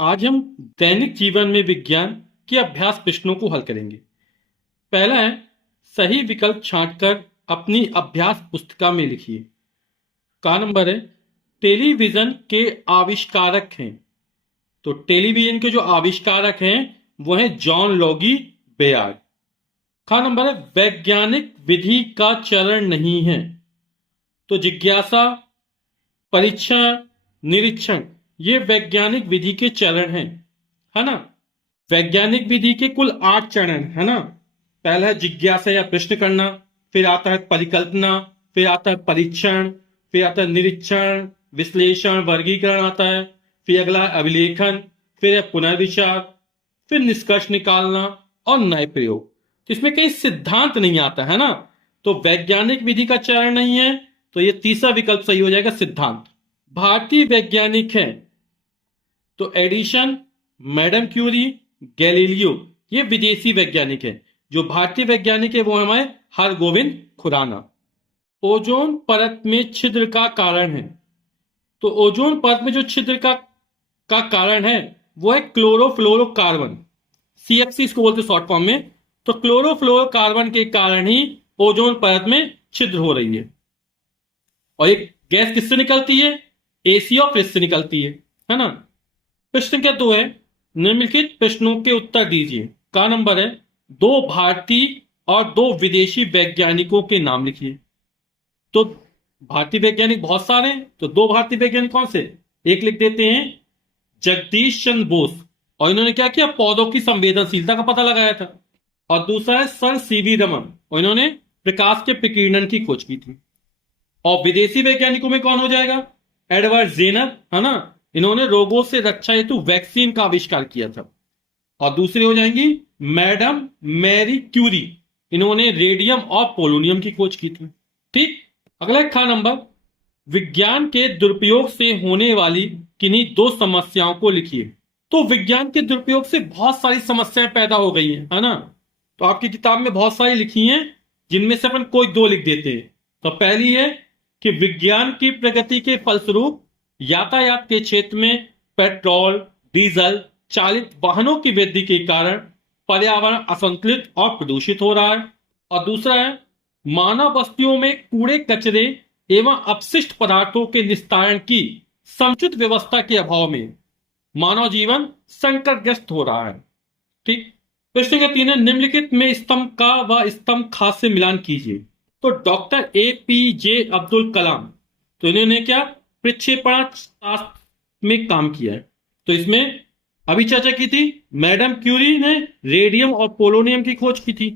आज हम दैनिक जीवन में विज्ञान के अभ्यास प्रश्नों को हल करेंगे। पहला है, सही विकल्प छांटकर अपनी अभ्यास पुस्तिका में लिखिए। का नंबर है, टेलीविजन के आविष्कारक हैं। तो टेलीविजन के जो आविष्कारक हैं वो हैं जॉन लॉगी बेयार्ड। का नंबर है, वैज्ञानिक विधि का चरण नहीं है। तो जिज्ञासा, परीक्षण, निरीक्षण, ये वैज्ञानिक विधि के चरण हैं, है ना। वैज्ञानिक विधि के कुल 8 चरण है ना। पहला है जिज्ञासा या प्रश्न करना, फिर आता है परिकल्पना, फिर आता है परीक्षण, फिर आता है निरीक्षण, विश्लेषण, वर्गीकरण आता है, फिर अगला है अभिलेखन, फिर है पुनर्विचार, फिर निष्कर्ष निकालना और नए प्रयोग। तो इसमें कहीं सिद्धांत नहीं आता है ना। तो वैज्ञानिक विधि का चरण नहीं है, तो ये तीसरा विकल्प सही हो जाएगा, सिद्धांत। भारतीय वैज्ञानिक हैं तो एडिशन, मैडम क्यूरी, गैलीलियो, ये विदेशी वैज्ञानिक हैं। जो भारतीय वैज्ञानिक है वो हमारे हरगोविंद खुराना। ओजोन परत में छिद्र का कारण है। तो ओजोन परत में जो छिद्र का कारण है वो है क्लोरोफ्लोरोकार्बन, सीएफसी इसको बोलते शॉर्ट फॉर्म में। तो क्लोरोफ्लोरोकार्बन के कारण ही ओजोन परत में छिद्र हो रही है। और ये गैस किससे निकलती है? एसी और फ्रिज से निकलती है ना। प्रश्न संख्या 2 है, निम्नलिखित प्रश्नों के उत्तर दीजिए। का नंबर है, 2 भारतीय और 2 विदेशी वैज्ञानिकों के नाम लिखिए। तो भारतीय वैज्ञानिक बहुत सारे हैं, तो 2 भारतीय वैज्ञानिक कौन से? एक लिख देते हैं, जगदीश चंद्र बोस, और इन्होंने क्या किया? पौधों की संवेदनशीलता का पता लगाया था। और दूसरा है सर सीवी रमन, और इन्होंने प्रकाश के प्रकीर्णन की खोज की थी। और विदेशी वैज्ञानिकों में कौन हो जाएगा? एडवर्ड जेनर, है ना। इन्होंने रोगों से रक्षा हेतु वैक्सीन का आविष्कार किया था। और दूसरी हो जाएंगी मैडम मैरी क्यूरी, इन्होंने रेडियम और पोलोनियम की खोज की थी। ठीक। अगला खा नंबर, विज्ञान के दुरुपयोग से होने वाली किन्हीं 2 समस्याओं को लिखिए। तो विज्ञान के दुरुपयोग से बहुत सारी समस्याएं पैदा हो गई है ना। तो आपकी किताब में बहुत सारी लिखी हैं, जिनमें से अपन कोई 2 लिख देते हैं। तो पहली है कि विज्ञान की प्रगति के फलस्वरूप यातायात के क्षेत्र में पेट्रोल डीजल चालित वाहनों की वृद्धि के कारण पर्यावरण असंतुलित और प्रदूषित हो रहा है। और दूसरा है, मानव बस्तियों में कूड़े कचरे एवं अपशिष्ट पदार्थों के निस्तारण की समुचित व्यवस्था के अभाव में मानव जीवन संकटग्रस्त हो रहा है। ठीक। प्रश्न का 3 है, निम्नलिखित में स्तंभ का व स्तंभ खा से मिलान कीजिए। तो डॉक्टर APJ अब्दुल कलाम, तो इन्होंने क्या? प्रक्षेपण शास्त्र में काम किया है। तो इसमें अभी चर्चा की थी, मैडम क्यूरी ने रेडियम और पोलोनियम की खोज की थी।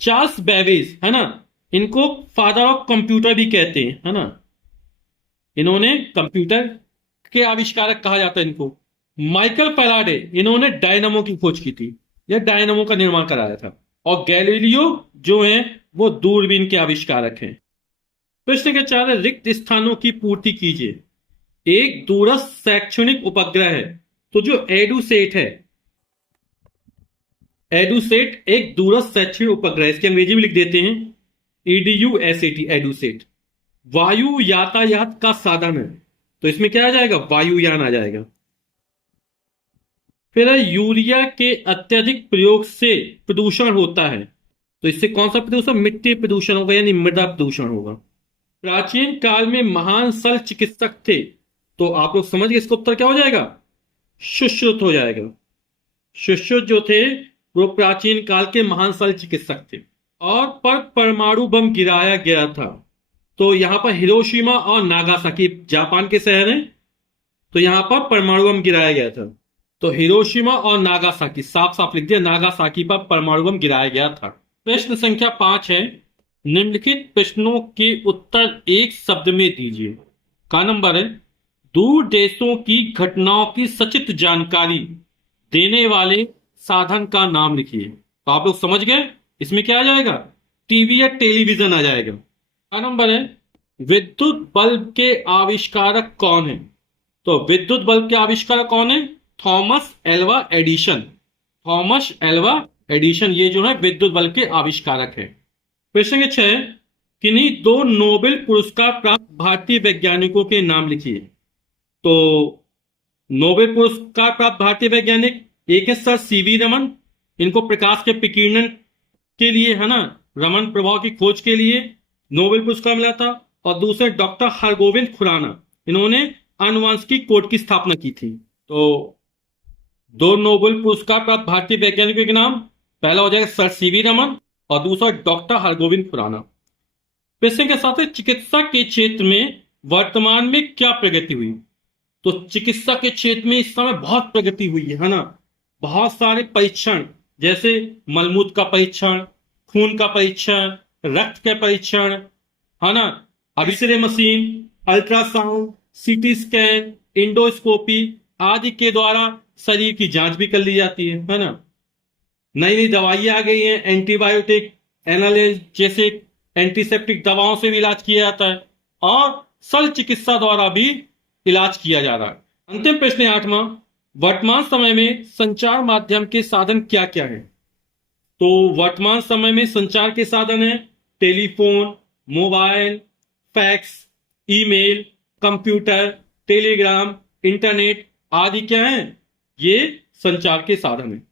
चार्ल्स बेबेज, है ना, इनको फादर ऑफ कंप्यूटर भी कहते हैं, है ना। इन्होंने कंप्यूटर के आविष्कारक कहा जाता है इनको। माइकल फैराडे, इन्होंने डायनामो की खोज की थी, या डायनामो का निर्माण कराया था। और गैलीलियो जो है वो दूरबीन के आविष्कारक हैं। प्रश्न के 4 है, रिक्त स्थानों की पूर्ति कीजिए। एक दूरस्थ शैक्षणिक उपग्रह है, तो जो एडुसेट है, एडुसेट एक दूरस्थ शैक्षणिक उपग्रह, इसकी अंग्रेजी में लिख देते हैं EDUSAT, एडुसेट। वायु यातायात का साधन है, तो इसमें क्या आ जाएगा? वायुयान आ जाएगा। फिर है, यूरिया के अत्यधिक प्रयोग से प्रदूषण होता है, तो इससे कौन सा प्रदूषण? मिट्टी प्रदूषण होगा, यानी मृदा प्रदूषण होगा। प्राचीन काल में महान शल्य चिकित्सक थे, तो आप लोग समझ गए इसका उत्तर क्या हो जाएगा? सुश्रुत हो जाएगा। सुश्रुत जो थे वो प्राचीन काल के महान शल्य चिकित्सक थे। और पर परमाणु बम गिराया गया था, तो यहां पर हिरोशिमा और नागासाकी जापान के शहर हैं, तो यहां पर परमाणु बम गिराया गया था। तो हिरोशिमा और नागासाकी, साफ साफ लिख दिया, नागासाकी पर परमाणु बम गिराया गया था। प्रश्न संख्या 5 है, निम्नलिखित प्रश्नों के उत्तर एक शब्द में दीजिए। का नंबर है, दूर देशों की घटनाओं की सचित्र जानकारी देने वाले साधन का नाम लिखिए। तो आप लोग समझ गए, इसमें क्या आ जाएगा? टीवी या टेलीविजन आ जाएगा। का नंबर है, विद्युत बल्ब के आविष्कारक कौन है? तो विद्युत बल्ब के आविष्कारक कौन है? Thomas Alva Edison. Thomas Alva Edison, ये जो है विद्युत बल्ब के आविष्कारक है। प्रश्न 6, किन्हीं 2 नोबेल पुरस्कार प्राप्त भारतीय वैज्ञानिकों के नाम लिखिए। तो नोबेल पुरस्कार प्राप्त भारतीय वैज्ञानिक एक है सर सीवी रमन, इनको प्रकाश के विकिरण के लिए, है ना, रमन प्रभाव की खोज के लिए नोबेल पुरस्कार मिला था। और दूसरे डॉक्टर हरगोविंद खुराना, इन्होंने आनुवांशिकी कोड की स्थापना की थी। तो दो नोबेल पुरस्कार प्राप्त भारतीय वैज्ञानिकों के नाम, पहला हो जाएगा सर सीवी रमन और दूसरा डॉक्टर हरगोविंद खुराना। पेशे के साथ ही चिकित्सा के क्षेत्र में वर्तमान में क्या प्रगति हुई? तो चिकित्सा के क्षेत्र में इस समय बहुत प्रगति हुई है ना। बहुत सारे परीक्षण, जैसे मलमूत्र का परीक्षण, खून का परीक्षण, रक्त का परीक्षण, है ना, x ray machine, ultrasound, CT scan, endoscopy आदि के द्वारा शरीर की जांच भी कर ली जाती है ना। नई नई दवाइयां आ गई हैं, एंटीबायोटिक, एनाल्जेसिक, एंटीसेप्टिक दवाओं से भी इलाज किया जाता है और शल्य चिकित्सा द्वारा भी इलाज किया जा रहा है। अंतिम प्रश्न है 8वां, वर्तमान समय में संचार माध्यम के साधन क्या क्या है? तो वर्तमान समय में संचार के साधन है telephone, mobile, fax, email, computer, Telegram, internet आदि क्या है? ये संचार के साधन है।